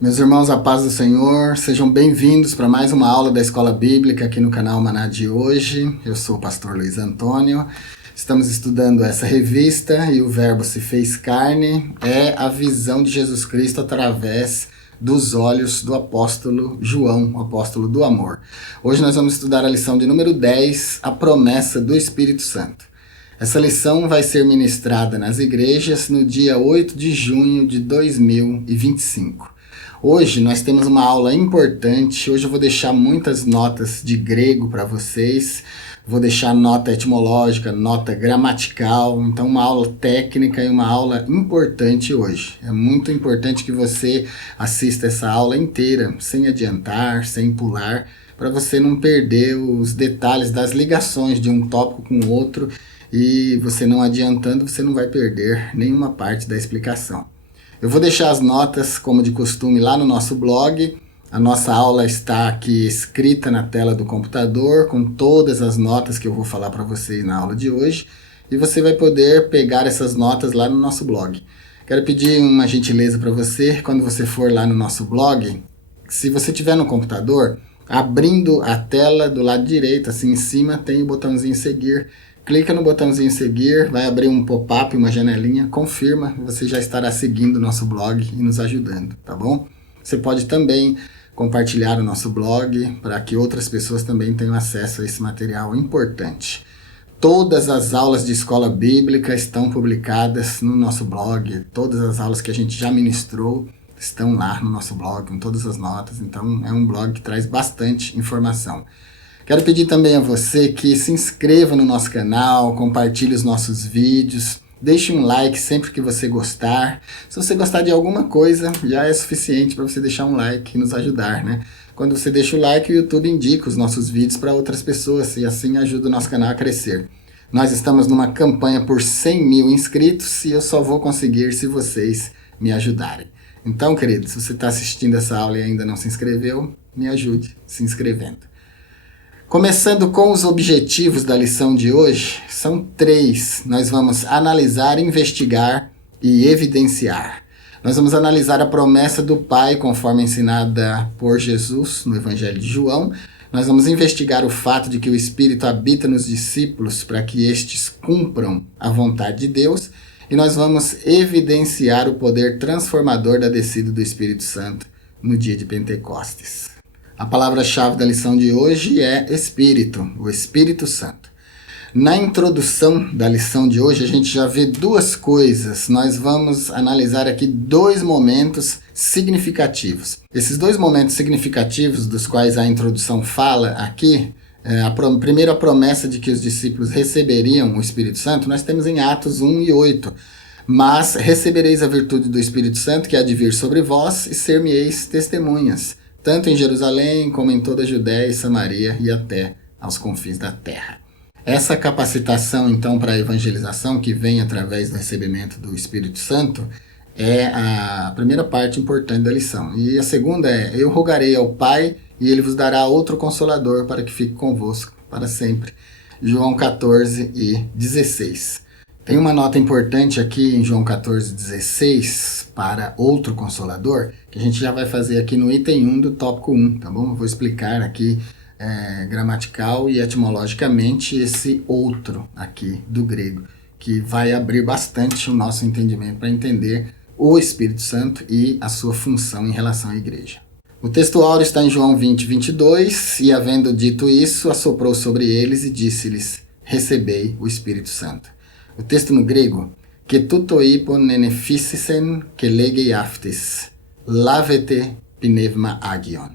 Meus irmãos, a paz do Senhor, sejam bem-vindos para mais uma aula da Escola Bíblica aqui no canal Maná de hoje. Eu sou o pastor Luiz Antônio. Estamos estudando essa revista e o Verbo se fez carne. É a visão de Jesus Cristo através dos olhos do apóstolo João, o apóstolo do amor. Hoje nós vamos estudar a lição de número 10, a promessa do Espírito Santo. Essa lição vai ser ministrada nas igrejas no dia 8 de junho de 2025. Hoje nós temos uma aula importante. Hoje eu vou deixar muitas notas de grego para vocês. Vou deixar nota etimológica, nota gramatical. Então uma aula técnica e uma aula importante hoje. É muito importante que você assista essa aula inteira, sem adiantar, sem pular, para você não perder os detalhes das ligações de um tópico com o outro. E você não adiantando, você não vai perder nenhuma parte da explicação. Eu vou deixar as notas, como de costume, lá no nosso blog. A nossa aula está aqui escrita na tela do computador, com todas as notas que eu vou falar para vocês na aula de hoje. E você vai poder pegar essas notas lá no nosso blog. Quero pedir uma gentileza para você, quando você for lá no nosso blog, se você estiver no computador, abrindo a tela do lado direito, assim em cima, tem o botãozinho seguir. Clica no botãozinho seguir, vai abrir um pop-up, uma janelinha, confirma, você já estará seguindo o nosso blog e nos ajudando, tá bom? Você pode também compartilhar o nosso blog para que outras pessoas também tenham acesso a esse material importante. Todas as aulas de escola bíblica estão publicadas no nosso blog, todas as aulas que a gente já ministrou estão lá no nosso blog, com todas as notas, então é um blog que traz bastante informação. Quero pedir também a você que se inscreva no nosso canal, compartilhe os nossos vídeos, deixe um like sempre que você gostar. Se você gostar de alguma coisa, já é suficiente para você deixar um like e nos ajudar, né? Quando você deixa o like, o YouTube indica os nossos vídeos para outras pessoas e assim ajuda o nosso canal a crescer. Nós estamos numa campanha por 100 mil inscritos e eu só vou conseguir se vocês me ajudarem. Então, querido, se você está assistindo essa aula e ainda não se inscreveu, me ajude se inscrevendo. Começando com os objetivos da lição de hoje, são 3. Nós vamos analisar, investigar e evidenciar. Nós vamos analisar a promessa do Pai, conforme ensinada por Jesus no Evangelho de João. Nós vamos investigar o fato de que o Espírito habita nos discípulos para que estes cumpram a vontade de Deus. E nós vamos evidenciar o poder transformador da descida do Espírito Santo no dia de Pentecostes. A palavra-chave da lição de hoje é Espírito, o Espírito Santo. Na introdução da lição de hoje, a gente já vê 2 coisas. Nós vamos analisar aqui 2 momentos significativos. Esses 2 momentos significativos, dos quais a introdução fala aqui, primeiro a promessa de que os discípulos receberiam o Espírito Santo, nós temos em Atos 1 e 8. Mas recebereis a virtude do Espírito Santo, que há de vir sobre vós, e ser-me-eis testemunhas, tanto em Jerusalém como em toda a Judéia e Samaria e até aos confins da terra. Essa capacitação, então, para a evangelização, que vem através do recebimento do Espírito Santo, é a primeira parte importante da lição. E a segunda é: eu rogarei ao Pai e ele vos dará outro consolador para que fique convosco para sempre. João 14 e 16. Tem uma nota importante aqui em João 14,16 para outro consolador, que a gente já vai fazer aqui no item 1 do tópico 1, tá bom? Eu vou explicar aqui gramatical e etimologicamente esse outro aqui do grego, que vai abrir bastante o nosso entendimento para entender o Espírito Santo e a sua função em relação à igreja. O texto áureo está em João 20, 22, e havendo dito isso, assoprou sobre eles e disse-lhes: recebei o Espírito Santo. O texto no grego, que tuto ipon nenefisisen que legei aftes, lavete pneuma agion.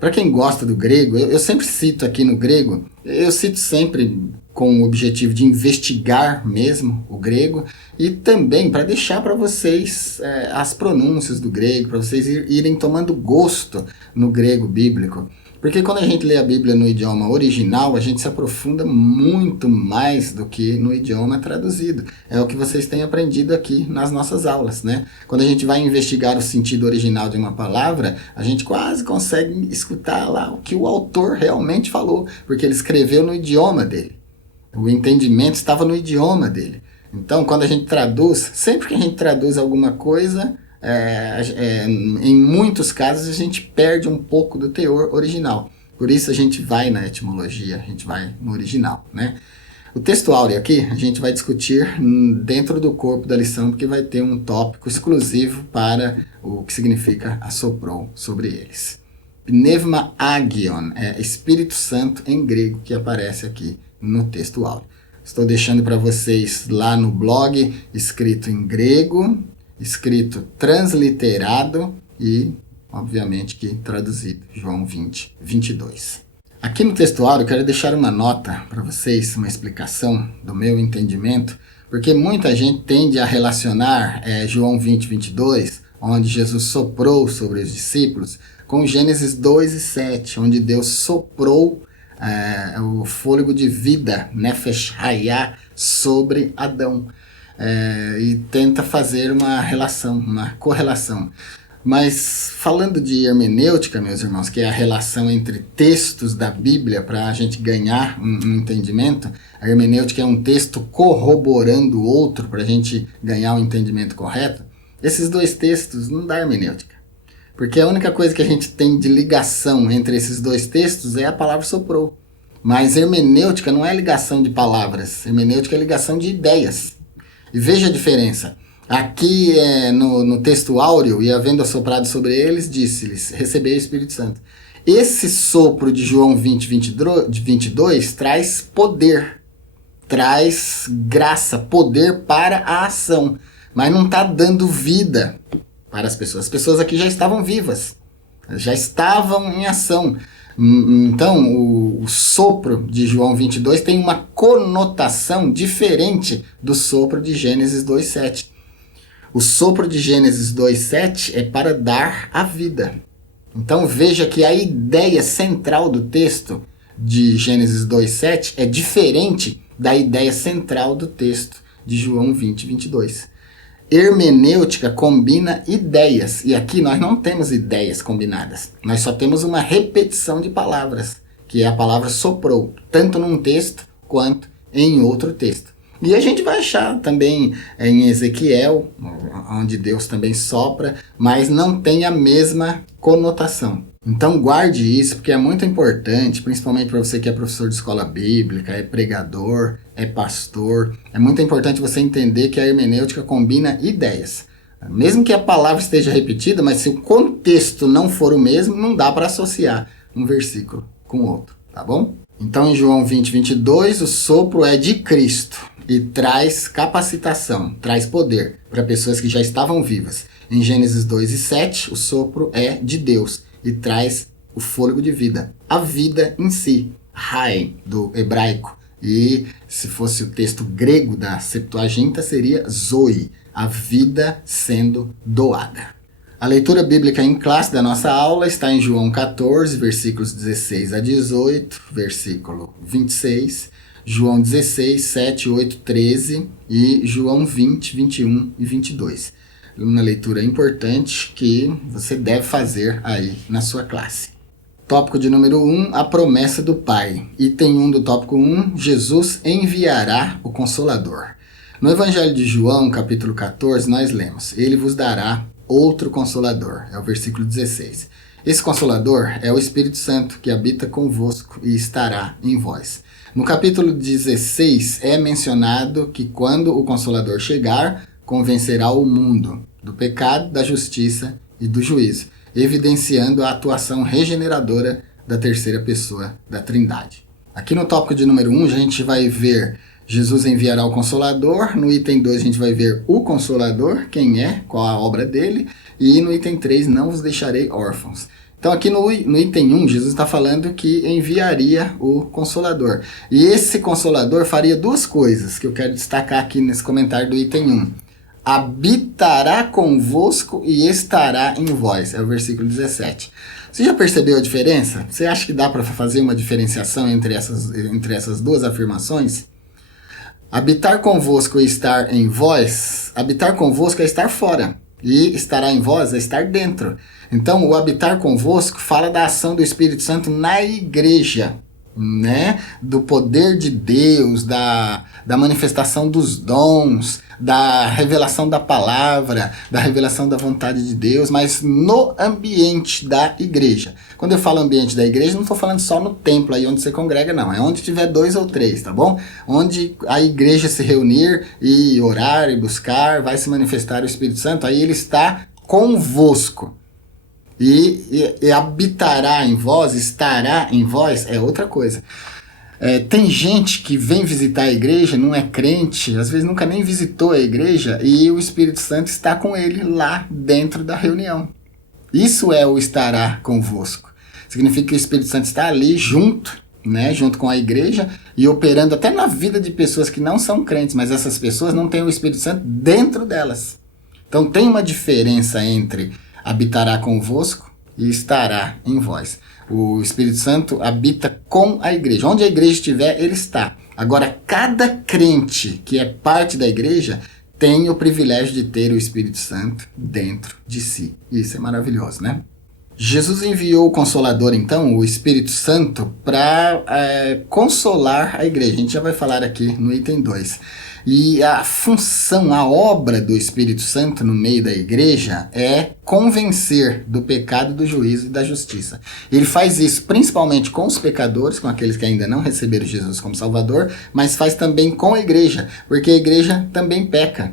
Para quem gosta do grego, eu sempre cito aqui no grego, eu cito sempre com o objetivo de investigar mesmo o grego e também para deixar para vocês as pronúncias do grego, para vocês irem tomando gosto no grego bíblico. Porque quando a gente lê a Bíblia no idioma original, a gente se aprofunda muito mais do que no idioma traduzido. É o que vocês têm aprendido aqui nas nossas aulas, né? Quando a gente vai investigar o sentido original de uma palavra, a gente quase consegue escutar lá o que o autor realmente falou, porque ele escreveu no idioma dele. O entendimento estava no idioma dele. Então, quando a gente traduz, sempre que a gente traduz alguma coisa, em muitos casos a gente perde um pouco do teor original. Por isso a gente vai na etimologia, a gente vai no original, né? O texto áureo aqui a gente vai discutir dentro do corpo da lição, porque vai ter um tópico exclusivo para o que significa assoprou sobre eles. Pneuma agion, é Espírito Santo em grego, que aparece aqui no texto áureo. Estou deixando para vocês lá no blog, escrito em grego, escrito transliterado e, obviamente, que traduzido, João 20, 22. Aqui no texto áureo eu quero deixar uma nota para vocês, uma explicação do meu entendimento, porque muita gente tende a relacionar João 20, 22, onde Jesus soprou sobre os discípulos, com Gênesis 2 e 7, onde Deus soprou o fôlego de vida, Nefesh Hayah, sobre Adão. E tenta fazer uma relação, uma correlação. Mas falando de hermenêutica, meus irmãos, que é a relação entre textos da Bíblia para a gente ganhar um entendimento, a hermenêutica é um texto corroborando o outro para a gente ganhar um entendimento correto. Esses dois textos não dá hermenêutica, porque a única coisa que a gente tem de ligação entre esses dois textos é a palavra soprou. Mas hermenêutica não é ligação de palavras, hermenêutica é ligação de ideias. E veja a diferença. Aqui no texto áureo, e havendo assoprado sobre eles, disse-lhes, recebei o Espírito Santo. Esse sopro de João 20, 22 traz poder, traz graça, poder para a ação, mas não está dando vida para as pessoas. As pessoas aqui já estavam vivas, já estavam em ação. Então, o sopro de João 22 tem uma conotação diferente do sopro de Gênesis 2,7. O sopro de Gênesis 2,7 é para dar a vida. Então veja que a ideia central do texto de Gênesis 2,7 é diferente da ideia central do texto de João 20, 22. Hermenêutica combina ideias, e aqui nós não temos ideias combinadas. Nós só temos uma repetição de palavras, que é a palavra soprou, tanto num texto quanto em outro texto. E a gente vai achar também em Ezequiel, onde Deus também sopra, mas não tem a mesma conotação. Então guarde isso, porque é muito importante, principalmente para você que é professor de escola bíblica, é pregador, é pastor. É muito importante você entender que a hermenêutica combina ideias. Mesmo que a palavra esteja repetida, mas se o contexto não for o mesmo, não dá para associar um versículo com outro, tá bom? Então em João 20, 22, o sopro é de Cristo e traz capacitação, traz poder para pessoas que já estavam vivas. Em Gênesis 2 e 7, o sopro é de Deus e traz o fôlego de vida, a vida em si, Haim, do hebraico. E se fosse o texto grego da Septuaginta, seria Zoe, a vida sendo doada. A leitura bíblica em classe da nossa aula está em João 14, versículos 16 a 18, versículo 26, João 16, 7, 8, 13 e João 20, 21 e 22. Uma leitura importante que você deve fazer aí na sua classe. Tópico de número 1, a promessa do Pai. Item 1 do tópico 1, Jesus enviará o Consolador. No Evangelho de João, capítulo 14, nós lemos, Ele vos dará outro Consolador, é o versículo 16. Esse Consolador é o Espírito Santo que habita convosco e estará em vós. No capítulo 16 é mencionado que quando o Consolador chegar, convencerá o mundo do pecado, da justiça e do juízo, evidenciando a atuação regeneradora da terceira pessoa da Trindade. Aqui no tópico de número 1, a gente vai ver Jesus enviará o Consolador. No item 2, a gente vai ver o Consolador, quem é, qual a obra dele. E no item 3, não vos deixarei órfãos. Então aqui no item 1, Jesus está falando que enviaria o Consolador. E esse Consolador faria duas coisas que eu quero destacar aqui nesse comentário do item 1. Habitará convosco e estará em vós. É o versículo 17. Você já percebeu a diferença? Você acha que dá para fazer uma diferenciação entre essas duas afirmações? Habitar convosco e estar em vós, habitar convosco é estar fora. E estará em vós é estar dentro. Então, o habitar convosco fala da ação do Espírito Santo na igreja. né, do poder de Deus, da manifestação dos dons, da revelação da palavra, da revelação da vontade de Deus, mas no ambiente da igreja. Quando eu falo ambiente da igreja, não estou falando só no templo, aí onde você congrega, não. É onde tiver 2 ou 3, tá bom? Onde a igreja se reunir e orar e buscar, vai se manifestar o Espírito Santo, aí ele está convosco. E habitará em vós, estará em vós, é outra coisa. Tem gente que vem visitar a igreja, não é crente, às vezes nunca nem visitou a igreja, e o Espírito Santo está com ele lá dentro da reunião. Isso é o estará convosco. Significa que o Espírito Santo está ali junto, né, junto com a igreja, e operando até na vida de pessoas que não são crentes, mas essas pessoas não têm o Espírito Santo dentro delas. Então tem uma diferença entre habitará convosco e estará em vós. O Espírito Santo habita com a igreja. Onde a igreja estiver, ele está. Agora, cada crente que é parte da igreja tem o privilégio de ter o Espírito Santo dentro de si. Isso é maravilhoso, né? Jesus enviou o Consolador, então, o Espírito Santo, para consolar a igreja. A gente já vai falar aqui no item 2. E a função, a obra do Espírito Santo no meio da igreja é convencer do pecado, do juízo e da justiça. Ele faz isso principalmente com os pecadores, com aqueles que ainda não receberam Jesus como Salvador, mas faz também com a igreja, porque a igreja também peca.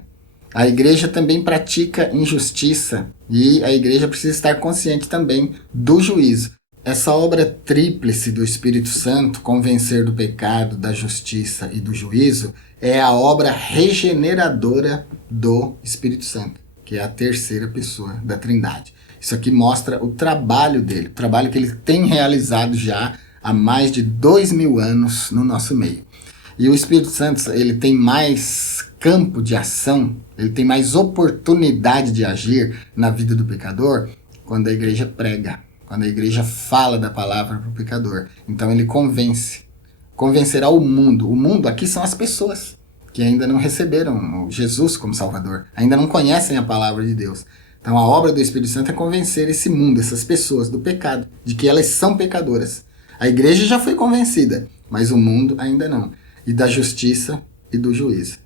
A igreja também pratica injustiça e a igreja precisa estar consciente também do juízo. Essa obra tríplice do Espírito Santo, convencer do pecado, da justiça e do juízo, é a obra regeneradora do Espírito Santo, que é a terceira pessoa da Trindade. Isso aqui mostra o trabalho dele, o trabalho que ele tem realizado já há mais de 2000 anos no nosso meio. E o Espírito Santo, ele tem mais campo de ação, ele tem mais oportunidade de agir na vida do pecador quando a igreja prega, quando a igreja fala da palavra para o pecador. Então ele convencerá o mundo. O mundo aqui são as pessoas que ainda não receberam Jesus como Salvador, ainda não conhecem a palavra de Deus. Então a obra do Espírito Santo é convencer esse mundo, essas pessoas do pecado, de que elas são pecadoras. A igreja já foi convencida, mas o mundo ainda não. E da justiça e do juízo.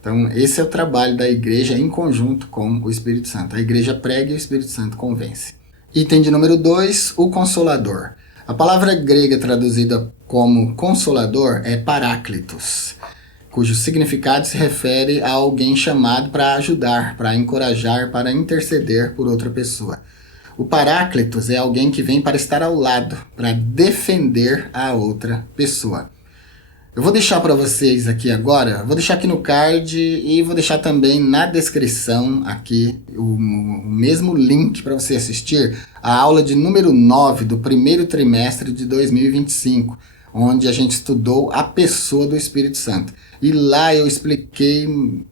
Então esse é o trabalho da igreja em conjunto com o Espírito Santo. A igreja prega e o Espírito Santo convence. Item de número 2, o Consolador. A palavra grega traduzida como Consolador é Paráclitos, cujo significado se refere a alguém chamado para ajudar, para encorajar, para interceder por outra pessoa. O Paráclitos é alguém que vem para estar ao lado, para defender a outra pessoa. Eu vou deixar para vocês aqui agora, vou deixar aqui no card e vou deixar também na descrição aqui o mesmo link para você assistir a aula de número 9 do primeiro trimestre de 2025, onde a gente estudou a pessoa do Espírito Santo. E lá eu expliquei,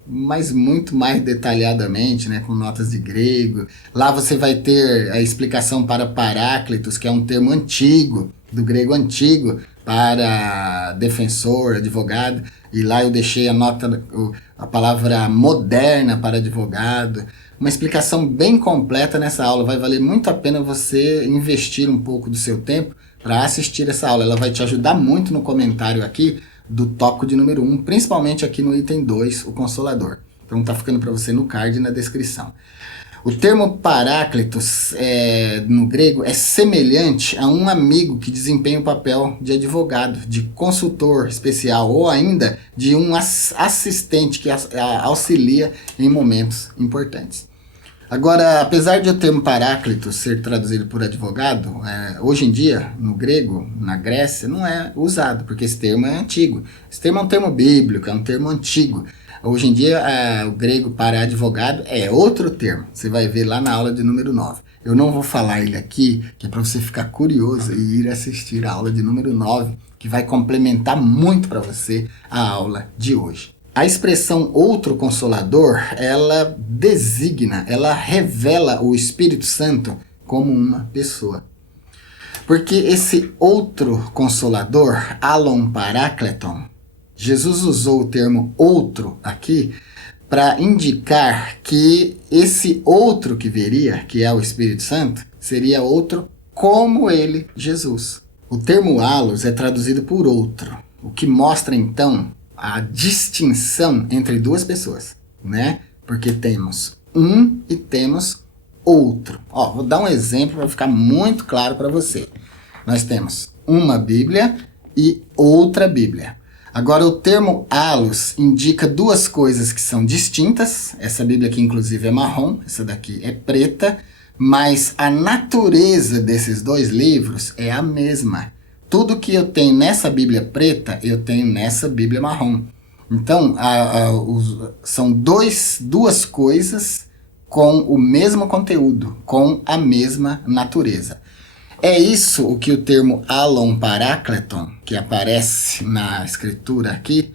mas muito mais detalhadamente, né, com notas de grego. Lá você vai ter a explicação para Paráclitos, que é um termo antigo, do grego antigo, para defensor, advogado, e lá eu deixei a palavra moderna para advogado, uma explicação bem completa nessa aula. Vai valer muito a pena você investir um pouco do seu tempo para assistir essa aula. Ela vai te ajudar muito no comentário aqui do tópico de número 1, principalmente aqui no item 2, o Consolador. Então tá ficando para você no card e na descrição. O termo Paráclitos, no grego, é semelhante a um amigo que desempenha o papel de advogado, de consultor especial, ou ainda de um assistente que auxilia em momentos importantes. Agora, apesar de o termo Paráclitos ser traduzido por advogado, hoje em dia, no grego, na Grécia, não é usado, porque esse termo é antigo. Esse termo é um termo bíblico, é um termo antigo. Hoje em dia, o grego para advogado é outro termo. Você vai ver lá na aula de número 9. Eu não vou falar ele aqui, que é para você ficar curioso e ir assistir a aula de número 9, que vai complementar muito para você a aula de hoje. A expressão outro consolador, ela designa, ela revela o Espírito Santo como uma pessoa. Porque esse outro consolador, alon parakleton, Jesus usou o termo outro aqui para indicar que esse outro que viria, que é o Espírito Santo, seria outro como ele, Jesus. O termo halos é traduzido por outro, o que mostra então a distinção entre duas pessoas, né? Porque temos um e temos outro. Ó, vou dar um exemplo para ficar muito claro para você. Nós temos uma Bíblia e outra Bíblia. Agora, o termo halos indica duas coisas que são distintas. Essa Bíblia aqui, inclusive, é marrom, essa daqui é preta, mas a natureza desses dois livros é a mesma. Tudo que eu tenho nessa Bíblia preta, eu tenho nessa Bíblia marrom. Então, são duas coisas com o mesmo conteúdo, com a mesma natureza. É isso o que o termo alon parácleton, que aparece na escritura aqui,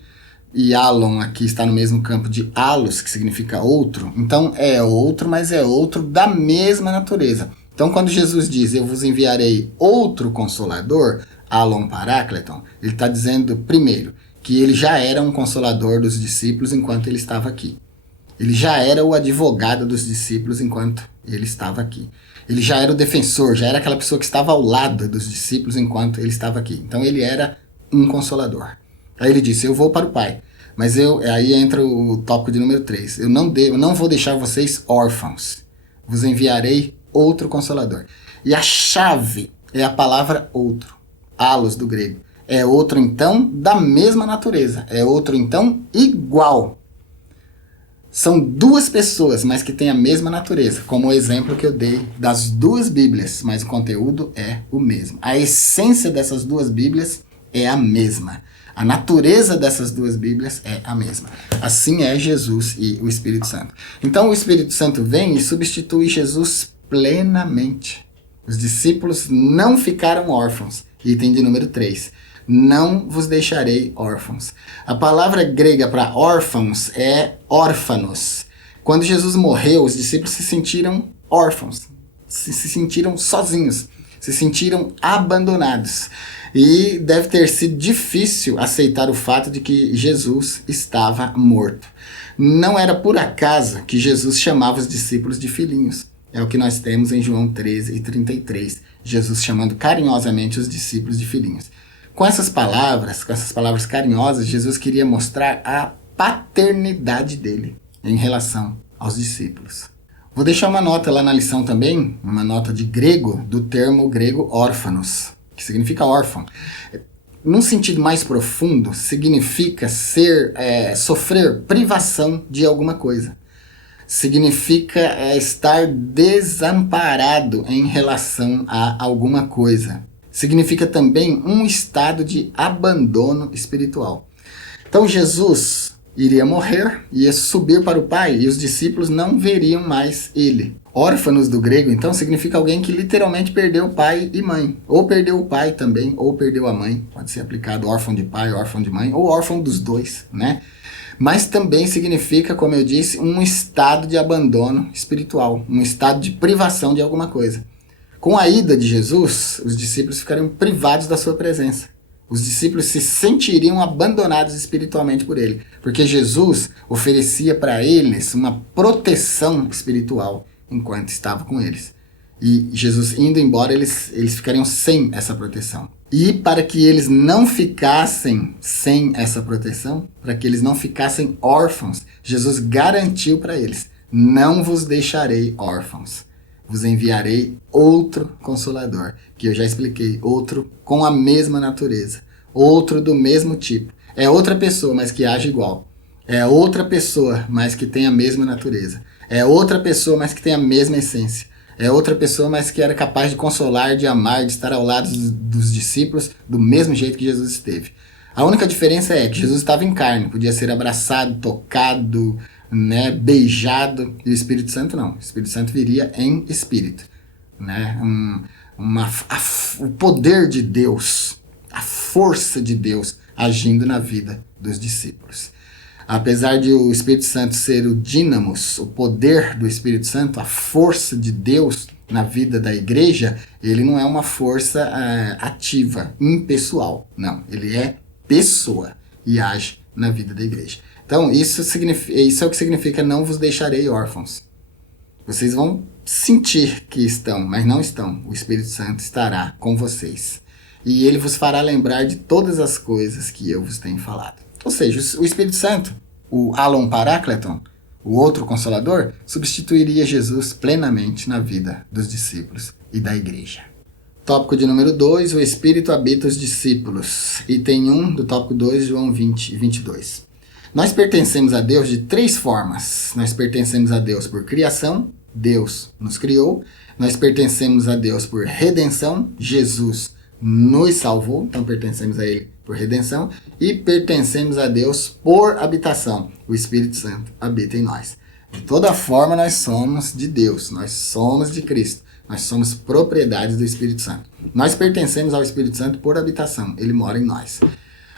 e alon aqui está no mesmo campo de alos, que significa outro. Então é outro, mas é outro da mesma natureza. Então quando Jesus diz, eu vos enviarei outro consolador, alon parácleton, ele está dizendo, primeiro, que ele já era um consolador dos discípulos enquanto ele estava aqui. Ele já era o advogado dos discípulos enquanto ele estava aqui. Ele já era o defensor, já era aquela pessoa que estava ao lado dos discípulos enquanto ele estava aqui. Então ele era um consolador. Aí ele disse, eu vou para o Pai. Mas aí entra o tópico de número 3. Eu não vou deixar vocês órfãos. Vos enviarei outro consolador. E a chave é a palavra outro. Halos do grego. É outro então da mesma natureza. É outro então igual. São duas pessoas, mas que têm a mesma natureza, como o exemplo que eu dei das duas Bíblias, mas o conteúdo é o mesmo. A essência dessas duas Bíblias é a mesma. A natureza dessas duas Bíblias é a mesma. Assim é Jesus e o Espírito Santo. Então o Espírito Santo vem e substitui Jesus plenamente. Os discípulos não ficaram órfãos. Item de número 3. Não vos deixarei órfãos. A palavra grega para órfãos é órfanos. Quando Jesus morreu, os discípulos se sentiram órfãos, se sentiram sozinhos, se sentiram abandonados. E deve ter sido difícil aceitar o fato de que Jesus estava morto. Não era por acaso que Jesus chamava os discípulos de filhinhos. É o que nós temos em João 13 e 33. Jesus chamando carinhosamente os discípulos de filhinhos. Com essas palavras carinhosas, Jesus queria mostrar a paternidade dele em relação aos discípulos. Vou deixar uma nota lá na lição também, uma nota de grego, do termo grego órfanos, que significa órfão. Num sentido mais profundo, significa sofrer privação de alguma coisa. Significa estar desamparado em relação a alguma coisa. Significa também um estado de abandono espiritual. Então Jesus iria morrer, ia subir para o Pai e os discípulos não veriam mais ele. Órfanos do grego, então, significa alguém que literalmente perdeu pai e mãe. Ou perdeu o pai também, ou perdeu a mãe. Pode ser aplicado órfão de pai, órfão de mãe, ou órfão dos dois, né? Mas também significa, como eu disse, um estado de abandono espiritual, um estado de privação de alguma coisa. Com a ida de Jesus, os discípulos ficariam privados da sua presença. Os discípulos se sentiriam abandonados espiritualmente por ele, porque Jesus oferecia para eles uma proteção espiritual enquanto estava com eles. E Jesus indo embora, eles ficariam sem essa proteção. E para que eles não ficassem sem essa proteção, para que eles não ficassem órfãos, Jesus garantiu para eles, não vos deixarei órfãos. Vos enviarei outro Consolador, que eu já expliquei, outro com a mesma natureza, outro do mesmo tipo. É outra pessoa, mas que age igual. É outra pessoa, mas que tem a mesma natureza. É outra pessoa, mas que tem a mesma essência. É outra pessoa, mas que era capaz de consolar, de amar, de estar ao lado dos discípulos do mesmo jeito que Jesus esteve. A única diferença é que Jesus estava em carne, podia ser abraçado, tocado, né, beijado, e o Espírito Santo não. O Espírito Santo viria em espírito, né? O poder de Deus, a força de Deus agindo na vida dos discípulos. Apesar de o Espírito Santo ser o dínamos, o poder do Espírito Santo, a força de Deus na vida da igreja, ele não é uma força ativa, impessoal, não. Ele é pessoa e age na vida da igreja. Então, isso é o que significa não vos deixarei órfãos. Vocês vão sentir que estão, mas não estão. O Espírito Santo estará com vocês. e ele vos fará lembrar de todas as coisas que eu vos tenho falado. Ou seja, o Espírito Santo, o Alon Parácleton, o outro Consolador, substituiria Jesus plenamente na vida dos discípulos e da igreja. Tópico de número 2, o Espírito habita os discípulos. Item 1 do tópico 2, João 20 e 22. Nós pertencemos a Deus de 3 formas. Nós pertencemos a Deus por criação, Deus nos criou. Nós pertencemos a Deus por redenção, Jesus nos salvou, então pertencemos a Ele por redenção. E pertencemos a Deus por habitação, o Espírito Santo habita em nós. De toda forma nós somos de Deus, nós somos de Cristo. Nós somos propriedades do Espírito Santo. Nós pertencemos ao Espírito Santo por habitação. Ele mora em nós.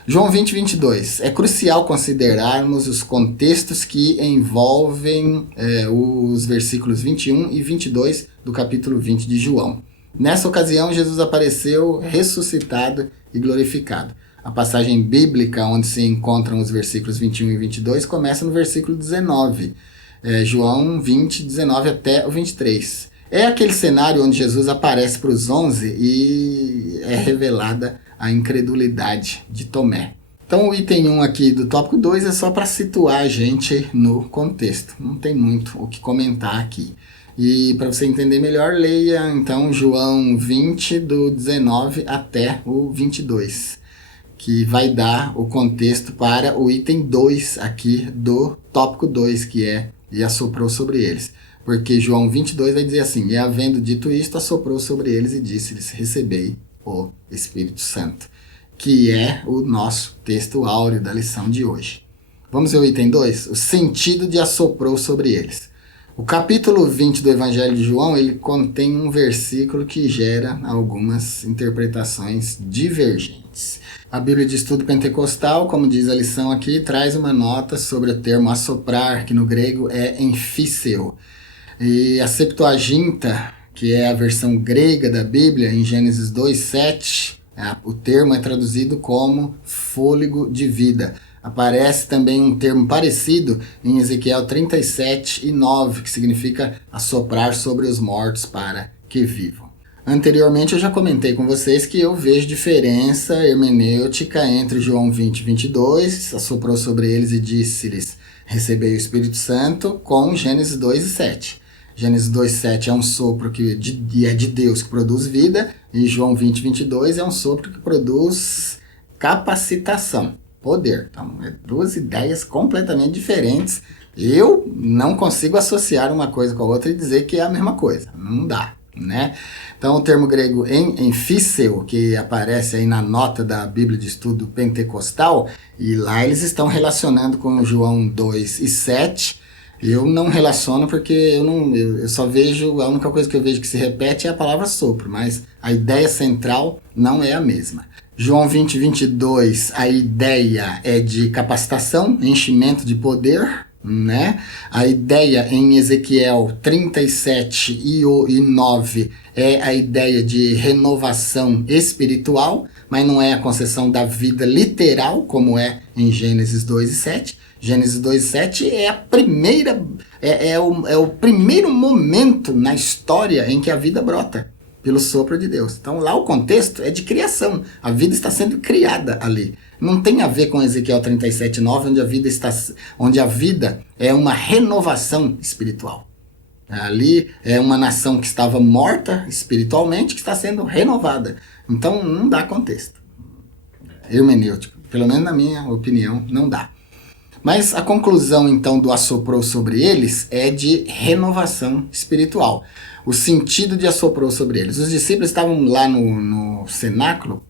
João 20, 22. É crucial considerarmos os contextos que envolvem os versículos 21 e 22 do capítulo 20 de João. Nessa ocasião, Jesus apareceu ressuscitado e glorificado. A passagem bíblica onde se encontram os versículos 21 e 22 começa no versículo 19. João 20, 19 até o 23. É aquele cenário onde Jesus aparece para os 11 e é revelada a incredulidade de Tomé. Então o item 1 aqui do tópico 2 é só para situar a gente no contexto. Não tem muito o que comentar aqui. E para você entender melhor, leia então João 20, do 19 até o 22, que vai dar o contexto para o item 2 aqui do tópico 2, que é e assoprou sobre eles. Porque João 22 vai dizer assim, e havendo dito isto, assoprou sobre eles e disse-lhes, recebei o Espírito Santo, que é o nosso texto áureo da lição de hoje. Vamos ver o item 2? O sentido de assoprou sobre eles. O capítulo 20 do Evangelho de João, ele contém um versículo que gera algumas interpretações divergentes. A Bíblia de Estudo Pentecostal, como diz a lição aqui, traz uma nota sobre o termo assoprar, que no grego é emphyseo. E a Septuaginta, que é a versão grega da Bíblia, em Gênesis 2:7, o termo é traduzido como fôlego de vida. Aparece também um termo parecido em Ezequiel 37:9, que significa assoprar sobre os mortos para que vivam. Anteriormente eu já comentei com vocês que eu vejo diferença hermenêutica entre João 20, 22, assoprou sobre eles e disse-lhes, recebei o Espírito Santo, com Gênesis 2:7. Gênesis 2:7 é um sopro que é de Deus que produz vida, e João 20, 22 é um sopro que produz capacitação, poder. Então, é 2 ideias completamente diferentes. Eu não consigo associar uma coisa com a outra e dizer que é a mesma coisa. Não dá, né? Então, o termo grego emphyseo, que aparece aí na nota da Bíblia de Estudo Pentecostal, e lá eles estão relacionando com João 2:7. Eu não relaciono porque eu só vejo, a única coisa que eu vejo que se repete é a palavra sopro, mas a ideia central não é a mesma. João 20, 22, a ideia é de capacitação, enchimento de poder, né? A ideia em Ezequiel 37 e 9 é a ideia de renovação espiritual, mas não é a concessão da vida literal, como é em Gênesis 2:7. Gênesis 2:7 é a primeira, é o primeiro momento na história em que a vida brota pelo sopro de Deus. Então lá o contexto é de criação. A vida está sendo criada ali. Não tem a ver com Ezequiel 37:9, onde a vida é uma renovação espiritual. Ali é uma nação que estava morta espiritualmente, que está sendo renovada. Então não dá contexto hermenêutico. Pelo menos na minha opinião, não dá. Mas a conclusão, então, do assoprou sobre eles é de renovação espiritual. O sentido de assoprou sobre eles. Os discípulos estavam lá no cenáculo,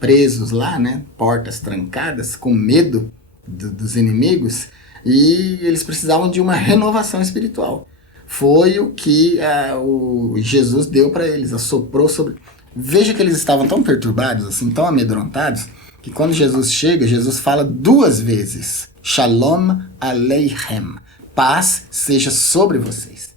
presos lá, né? Portas trancadas, com medo dos inimigos, e eles precisavam de uma renovação espiritual. Foi o que o Jesus deu para eles, assoprou sobre... Veja que eles estavam tão perturbados, assim, tão amedrontados, que quando Jesus chega, Jesus fala 2 vezes, Shalom Aleichem, paz seja sobre vocês,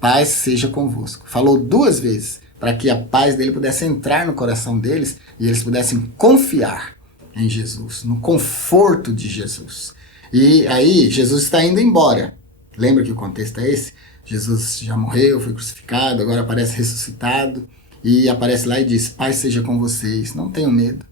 paz seja convosco. Falou 2 vezes, para que a paz dele pudesse entrar no coração deles e eles pudessem confiar em Jesus, no conforto de Jesus. E aí, Jesus está indo embora. Lembra que o contexto é esse? Jesus já morreu, foi crucificado, agora aparece ressuscitado. e aparece lá e diz, paz seja com vocês, não tenham medo.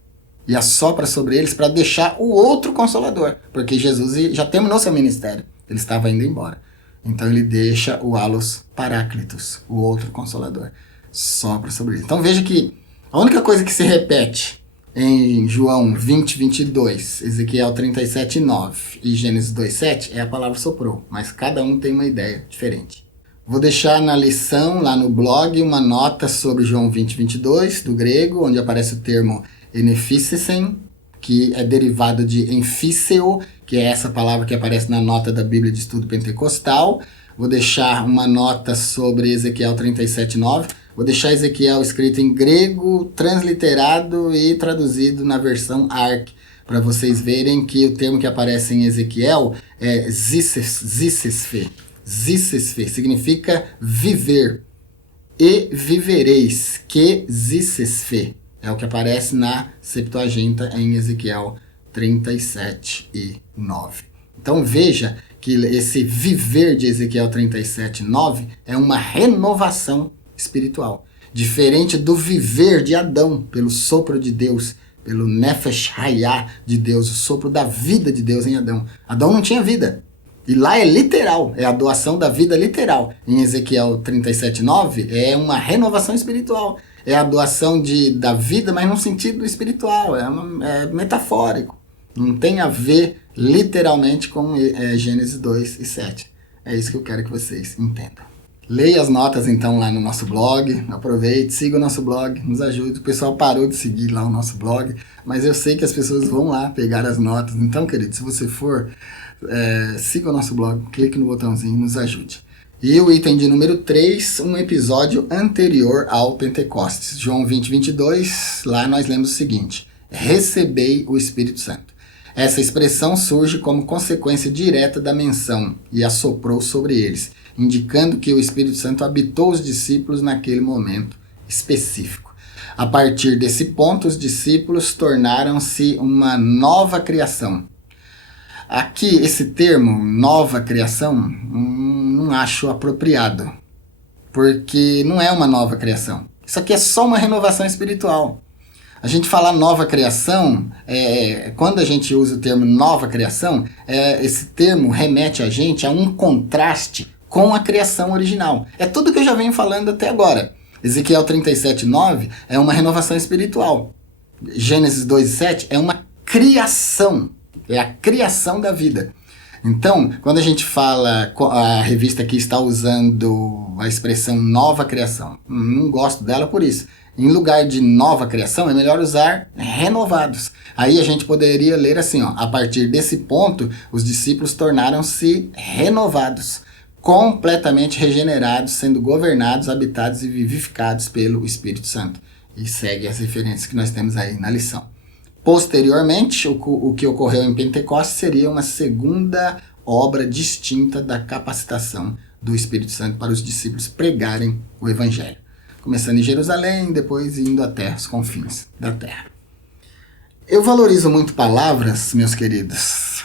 E assopra sobre eles para deixar o outro Consolador, porque Jesus já terminou seu ministério, ele estava indo embora. Então ele deixa o Allos Paráclitos, o outro Consolador, sopra sobre ele. Então veja que a única coisa que se repete em João 20, 22, Ezequiel 37, 9 e Gênesis 2, 7 é a palavra soprou, mas cada um tem uma ideia diferente. Vou deixar na lição, lá no blog, uma nota sobre João 20, 22, do grego, onde aparece o termo enefisesen, que é derivado de enfíseo, que é essa palavra que aparece na nota da Bíblia de Estudo Pentecostal. Vou deixar uma nota sobre Ezequiel 37, 9. Vou deixar Ezequiel escrito em grego, transliterado e traduzido na versão ARC, para vocês verem que o termo que aparece em Ezequiel é zisesfe. Zisesfe significa viver. E vivereis, que zisesfe. É o que aparece na Septuaginta em Ezequiel 37 e 9. Então veja que esse viver de Ezequiel 37, 9 é uma renovação espiritual. Diferente do viver de Adão, pelo sopro de Deus, pelo Nefesh Hayah de Deus, o sopro da vida de Deus em Adão. Adão não tinha vida. E lá é literal, é a doação da vida literal. Em Ezequiel 37, 9 é uma renovação espiritual. É a doação da vida, mas num sentido espiritual, é metafórico. Não tem a ver literalmente com Gênesis 2 e 7. É isso que eu quero que vocês entendam. Leia as notas então lá no nosso blog, aproveite, siga o nosso blog, nos ajude. O pessoal parou de seguir lá o nosso blog, mas eu sei que as pessoas vão lá pegar as notas. Então, querido, se você for, siga o nosso blog, clique no botãozinho, nos ajude. E o item de número 3, um episódio anterior ao Pentecostes. João 20, 22, lá nós lemos o seguinte: recebei o Espírito Santo. Essa expressão surge como consequência direta da menção e assoprou sobre eles, indicando que o Espírito Santo habitou os discípulos naquele momento específico. A partir desse ponto, os discípulos tornaram-se uma nova criação. Aqui, esse termo, nova criação, não acho apropriado, porque não é uma nova criação. Isso aqui é só uma renovação espiritual. A gente falar nova criação, quando a gente usa o termo nova criação, esse termo remete a gente a um contraste com a criação original. É tudo que eu já venho falando até agora. Ezequiel 37, 9 é uma renovação espiritual. Gênesis 2, 7 é uma criação. É a criação da vida. Então, quando a gente fala, a revista aqui está usando a expressão nova criação. Não gosto dela por isso. Em lugar de nova criação, é melhor usar renovados. Aí a gente poderia ler assim, ó, a partir desse ponto, os discípulos tornaram-se renovados, completamente regenerados, sendo governados, habitados e vivificados pelo Espírito Santo. E segue as referências que nós temos aí na lição. Posteriormente, o que ocorreu em Pentecostes seria uma segunda obra distinta da capacitação do Espírito Santo para os discípulos pregarem o Evangelho. Começando em Jerusalém, depois indo até os confins da terra. Eu valorizo muito palavras, meus queridos.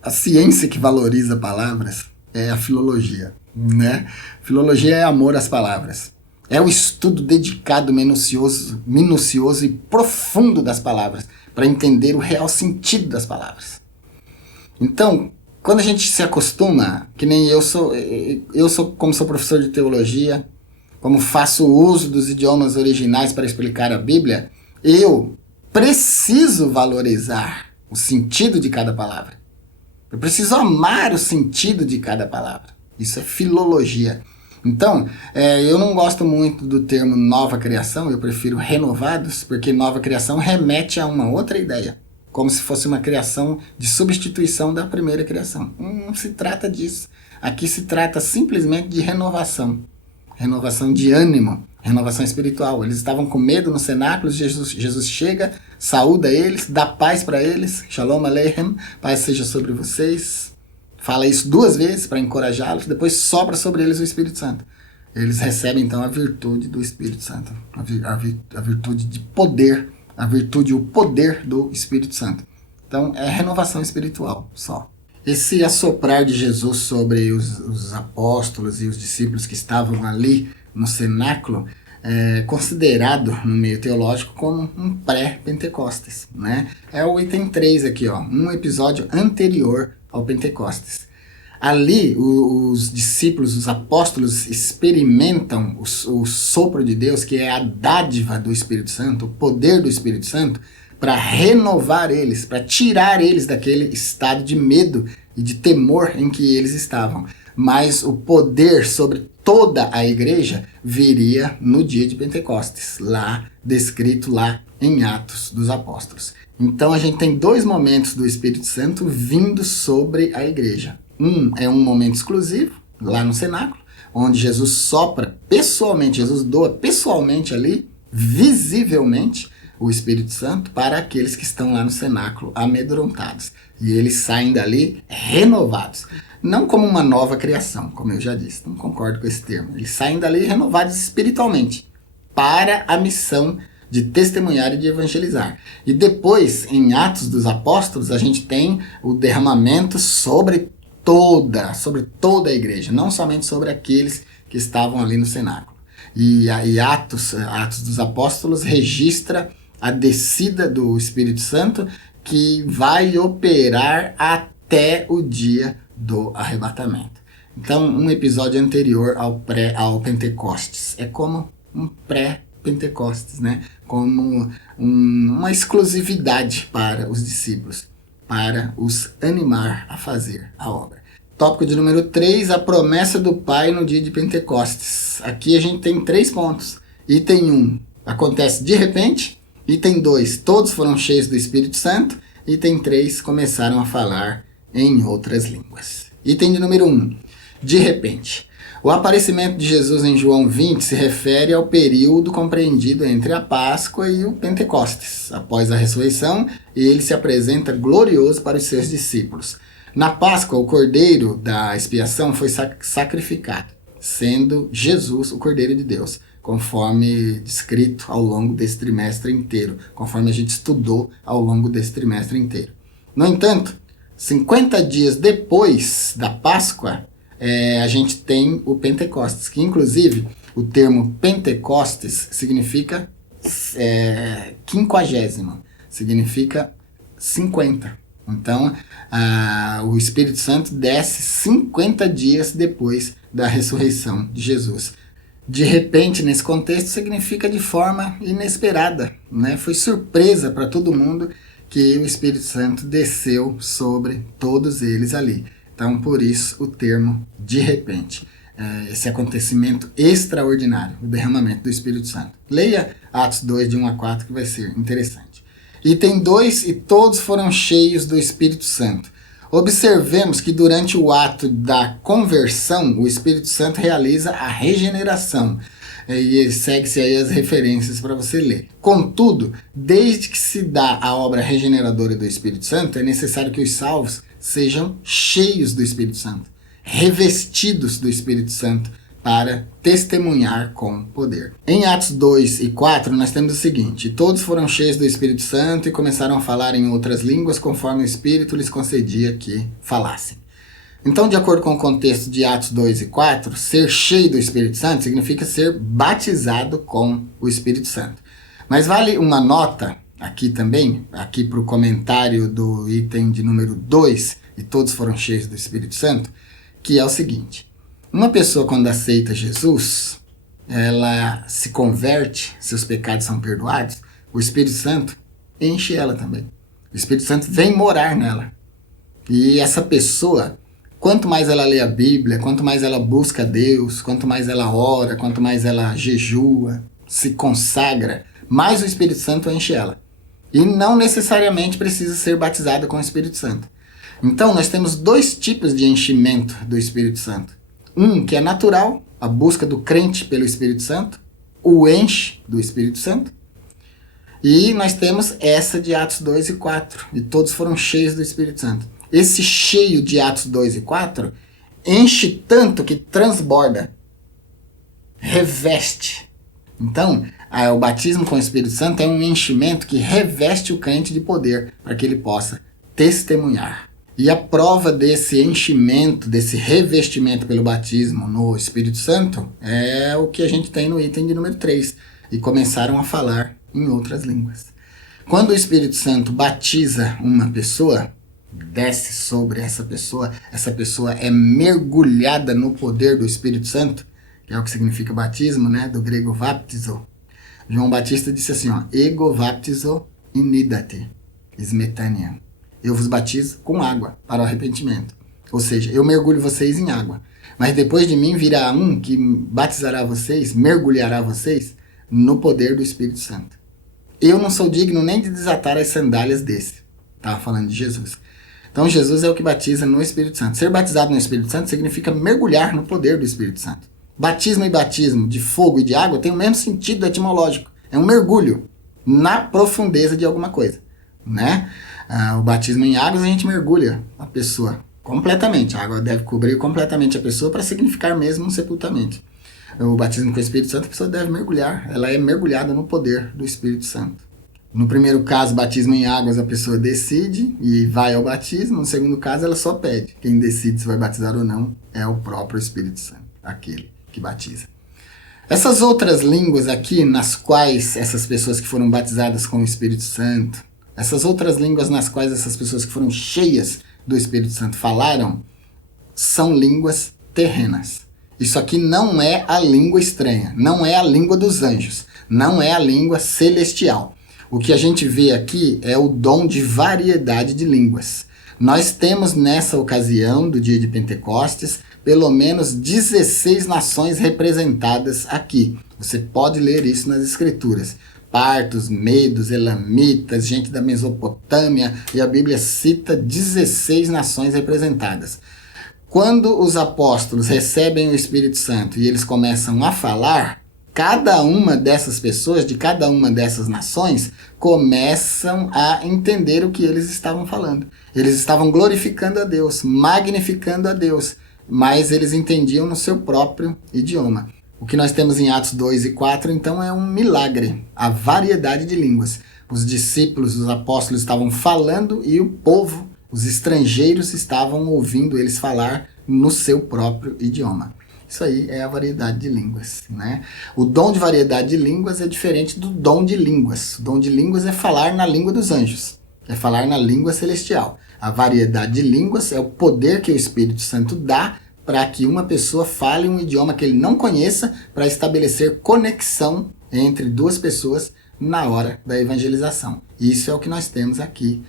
A ciência que valoriza palavras é a filologia, né? Filologia é amor às palavras. É o estudo dedicado, minucioso e profundo das palavras, para entender o real sentido das palavras. Então, quando a gente se acostuma, que nem como sou professor de teologia, como faço uso dos idiomas originais para explicar a Bíblia, eu preciso valorizar o sentido de cada palavra. Eu preciso amar o sentido de cada palavra. Isso é filologia. Então, eu não gosto muito do termo nova criação, eu prefiro renovados, porque nova criação remete a uma outra ideia, como se fosse uma criação de substituição da primeira criação. Não se trata disso. Aqui se trata simplesmente de renovação. Renovação de ânimo, renovação espiritual. Eles estavam com medo no cenáculo, Jesus chega, saúda eles, dá paz para eles, Shalom Aleichem, paz seja sobre vocês. Fala isso 2 vezes para encorajá-los, depois sopra sobre eles o Espírito Santo. Eles recebem então a virtude do Espírito Santo, a virtude de poder, a virtude e o poder do Espírito Santo. Então é renovação espiritual só. Esse assoprar de Jesus sobre os apóstolos e os discípulos que estavam ali no cenáculo considerado no meio teológico como um pré-Pentecostes, né? É o item 3 aqui, ó, um episódio anterior ao Pentecostes. Ali, os discípulos, os apóstolos experimentam o sopro de Deus, que é a dádiva do Espírito Santo, o poder do Espírito Santo, para renovar eles, para tirar eles daquele estado de medo e de temor em que eles estavam. Mas o poder sobre toda a igreja viria no dia de Pentecostes, lá descrito lá em Atos dos Apóstolos. Então a gente tem 2 momentos do Espírito Santo vindo sobre a igreja. Um é um momento exclusivo, lá no cenáculo, onde Jesus sopra pessoalmente, Jesus doa pessoalmente ali, visivelmente, o Espírito Santo para aqueles que estão lá no cenáculo amedrontados. E eles saem dali renovados. Não como uma nova criação, como eu já disse, não concordo com esse termo. Eles saem dali renovados espiritualmente para a missão de testemunhar e de evangelizar. E depois, em Atos dos Apóstolos, a gente tem o derramamento sobre toda a igreja, não somente sobre aqueles que estavam ali no cenáculo. E aí Atos dos Apóstolos registra a descida do Espírito Santo que vai operar até o dia do arrebatamento. Então, um episódio anterior ao Pentecostes é como um pré-Pentecostes, né? Como uma exclusividade para os discípulos, para os animar a fazer a obra. Tópico de número 3, a promessa do Pai no dia de Pentecostes. Aqui a gente tem 3 pontos. Item 1, acontece de repente. Item 2, todos foram cheios do Espírito Santo. Item 3, começaram a falar em outras línguas. Item de número 1, de repente. O aparecimento de Jesus em João 20 se refere ao período compreendido entre a Páscoa e o Pentecostes. Após a ressurreição, ele se apresenta glorioso para os seus discípulos. Na Páscoa, o cordeiro da expiação foi sacrificado, sendo Jesus o cordeiro de Deus, conforme descrito ao longo desse trimestre inteiro, conforme a gente estudou ao longo desse trimestre inteiro. No entanto, 50 dias depois da Páscoa, a gente tem o Pentecostes, que inclusive o termo Pentecostes significa 50, significa 50. Então, o Espírito Santo desce 50 dias depois da ressurreição de Jesus. De repente, nesse contexto, significa de forma inesperada, né? Foi surpresa para todo mundo que o Espírito Santo desceu sobre todos eles ali. Então, por isso, o termo de repente. Esse acontecimento extraordinário, o derramamento do Espírito Santo. Leia Atos 2, de 1 a 4, que vai ser interessante. Item 2, e todos foram cheios do Espírito Santo. Observemos que durante o ato da conversão, o Espírito Santo realiza a regeneração. E segue-se aí as referências para você ler. Contudo, desde que se dá a obra regeneradora do Espírito Santo, é necessário que os salvos sejam cheios do Espírito Santo, revestidos do Espírito Santo, para testemunhar com poder. Em Atos 2 e 4, nós temos o seguinte: todos foram cheios do Espírito Santo e começaram a falar em outras línguas, conforme o Espírito lhes concedia que falassem. Então, de acordo com o contexto de Atos 2 e 4, ser cheio do Espírito Santo significa ser batizado com o Espírito Santo. Mas vale uma nota aqui também, aqui para o comentário do item de número 2, e todos foram cheios do Espírito Santo, que é o seguinte: uma pessoa, quando aceita Jesus, ela se converte, seus pecados são perdoados, o Espírito Santo enche ela também. O Espírito Santo vem morar nela. E essa pessoa, quanto mais ela lê a Bíblia, quanto mais ela busca Deus, quanto mais ela ora, quanto mais ela jejua, se consagra, mais o Espírito Santo enche ela. E não necessariamente precisa ser batizada com o Espírito Santo. Então, nós temos 2 tipos de enchimento do Espírito Santo. Um que é natural, a busca do crente pelo Espírito Santo, o enche do Espírito Santo. E nós temos essa de Atos 2 e 4, e todos foram cheios do Espírito Santo. Esse cheio de Atos 2 e 4 enche tanto que transborda, reveste. Então, o batismo com o Espírito Santo é um enchimento que reveste o crente de poder para que ele possa testemunhar. E a prova desse enchimento, desse revestimento pelo batismo no Espírito Santo é o que a gente tem no item de número 3. E começaram a falar em outras línguas. Quando o Espírito Santo batiza uma pessoa, desce sobre essa pessoa é mergulhada no poder do Espírito Santo, que é o que significa batismo, né? Do grego baptizo. João Batista disse assim, ó, ego baptizo in idate, smetania. Eu vos batizo com água para o arrependimento. Ou seja, eu mergulho vocês em água. Mas depois de mim virá um que batizará vocês, mergulhará vocês no poder do Espírito Santo. Eu não sou digno nem de desatar as sandálias desse. Estava falando de Jesus. Então Jesus é o que batiza no Espírito Santo. Ser batizado no Espírito Santo significa mergulhar no poder do Espírito Santo. Batismo e batismo de fogo e de água tem o mesmo sentido etimológico. É um mergulho na profundeza de alguma coisa, né? O batismo em águas a gente mergulha a pessoa completamente. A água deve cobrir completamente a pessoa para significar mesmo um sepultamento. O batismo com o Espírito Santo a pessoa deve mergulhar. Ela é mergulhada no poder do Espírito Santo. No primeiro caso, batismo em águas, a pessoa decide e vai ao batismo. No segundo caso, ela só pede. Quem decide se vai batizar ou não é o próprio Espírito Santo, aquele que batiza. Essas outras línguas aqui, nas quais essas pessoas que foram batizadas com o Espírito Santo, essas outras línguas nas quais essas pessoas que foram cheias do Espírito Santo falaram, são línguas terrenas. Isso aqui não é a língua estranha, não é a língua dos anjos, não é a língua celestial. O que a gente vê aqui é o dom de variedade de línguas. Nós temos nessa ocasião do dia de Pentecostes, pelo menos 16 nações representadas aqui. Você pode ler isso nas Escrituras. Partos, medos, elamitas, gente da Mesopotâmia, e a Bíblia cita 16 nações representadas. Quando os apóstolos recebem o Espírito Santo e eles começam a falar, cada uma dessas pessoas, de cada uma dessas nações, começam a entender o que eles estavam falando. Eles estavam glorificando a Deus, magnificando a Deus, mas eles entendiam no seu próprio idioma. O que nós temos em Atos 2 e 4, então, é um milagre, a variedade de línguas. Os discípulos, os apóstolos estavam falando e o povo, os estrangeiros, estavam ouvindo eles falar no seu próprio idioma. Isso aí é a variedade de línguas, né? O dom de variedade de línguas é diferente do dom de línguas. O dom de línguas é falar na língua dos anjos, é falar na língua celestial. A variedade de línguas é o poder que o Espírito Santo dá para que uma pessoa fale um idioma que ele não conheça, para estabelecer conexão entre duas pessoas na hora da evangelização. Isso é o que nós temos aqui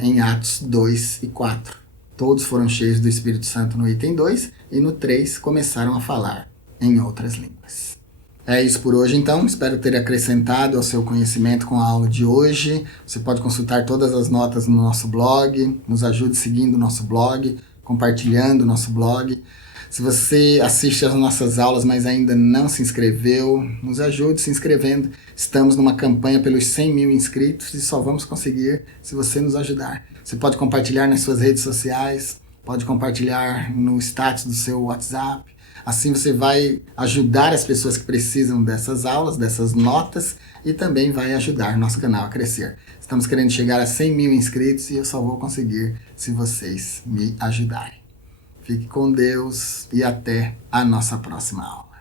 em Atos 2 e 4. Todos foram cheios do Espírito Santo no item 2 e no 3 começaram a falar em outras línguas. É isso por hoje, então. Espero ter acrescentado ao seu conhecimento com a aula de hoje. Você pode consultar todas as notas no nosso blog. Nos ajude seguindo o nosso blog, compartilhando o nosso blog. Se você assiste às nossas aulas, mas ainda não se inscreveu, nos ajude se inscrevendo. Estamos numa campanha pelos 100 mil inscritos e só vamos conseguir se você nos ajudar. Você pode compartilhar nas suas redes sociais, pode compartilhar no status do seu WhatsApp. Assim você vai ajudar as pessoas que precisam dessas aulas, dessas notas, e também vai ajudar nosso canal a crescer. Estamos querendo chegar a 100 mil inscritos e eu só vou conseguir se vocês me ajudarem. Fique com Deus e até a nossa próxima aula.